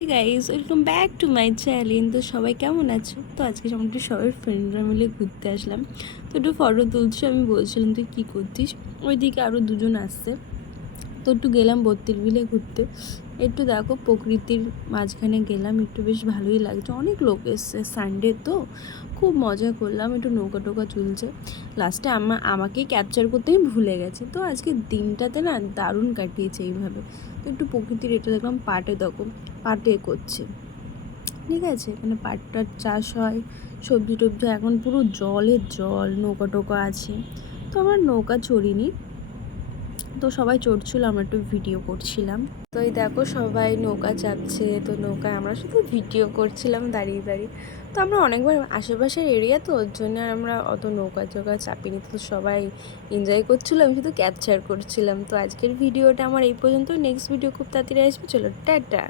Guys, welcome back to my channel. তো সবাই কেমন আছো? তো আজকে মোটামুটি সবাই ফ্রেন্ডরা মিলে ঘুরতে আসলাম। তো একটু ফটো তুলছি। আমি বলছিলাম তুই কী করছিস, ওইদিকে আরও দুজন আসছে। তো একটু গেলাম বত্তির বিলে ঘুরতে। একটু দেখো প্রকৃতির মাঝখানে গেলাম, একটু বেশ ভালোই লাগছে। অনেক লোক এসছে, সানডে তো খুব মজা করলাম। একটু নৌকা টোকা চলছে। লাস্টে আমাকেই ক্যাপচার করতে আমি ভুলে গেছি। তো আজকে দিনটাতে না দারুণ কাটিয়েছে এইভাবে। তো একটু প্রকৃতির এটা দেখলাম, পাটে করছে। ঠিক আছে, এখানে পাটটার চাষ হয়, সবজি টবজি। এখন পুরো জলের জল, নৌকা টোকা আছে। তো আমার নৌকা চড়িনি, তো সবাই চড়ছিল, আমরা একটু ভিডিও করছিলাম। তো এই দেখো সবাই নৌকা চাপছে, তো নৌকায় আমরা শুধু ভিডিও করছিলাম দাঁড়িয়ে দাঁড়িয়ে। তো আমরা অনেকবার আশেপাশের এরিয়া, তো ওর জন্য আর আমরা অত নৌকা চৌকা চাপিনি। তো সবাই এনজয় করছিলো, আমি শুধু ক্যাপচার করছিলাম। তো আজকের ভিডিওটা আমার এই পর্যন্ত। নেক্সট ভিডিও খুব তাড়াতাড়ি আসবে। চলো টাটা।